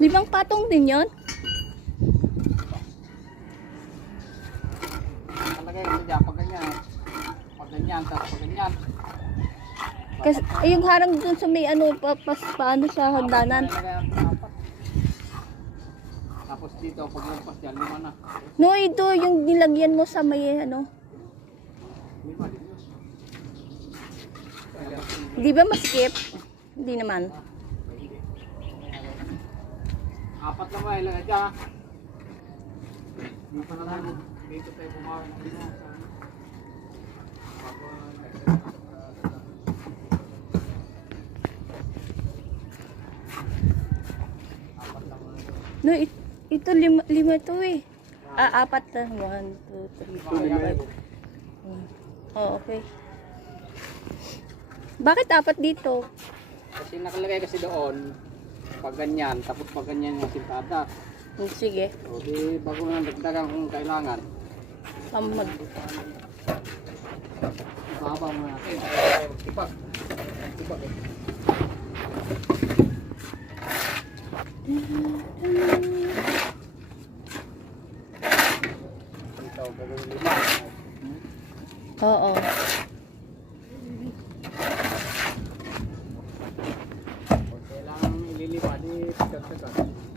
5 patong din yon. Talagay kasi dyan, pag ganyan. Pag ganyan, tapos pag ganyan. Kasi yung harang dun sa may ano, paano sa hagdanan. Tapos dito, pag lumpas dyan, 5 na. No, ito yung nilagyan mo sa may ano. 5 din. Di ba maskip? Hindi naman. 4 lang ba, ilagay dyan. Dito na tayo, dito tayo bumawa ng lima. No, ito 5 to eh. 4 na. 1, 2, 3, 4, 5. Oh, okay. Bakit 4 dito? Kasi nakalagay kasi doon, pag ganyan, tapos pag ganyan yung sintada. Sige. O di, bago na dagdagan kung kailangan. Mag Ibaba mo natin. Tipag. Tipag eh. Ito, gagawin 5. Oo. Kung kailangan ililipa, di pagkagdagan.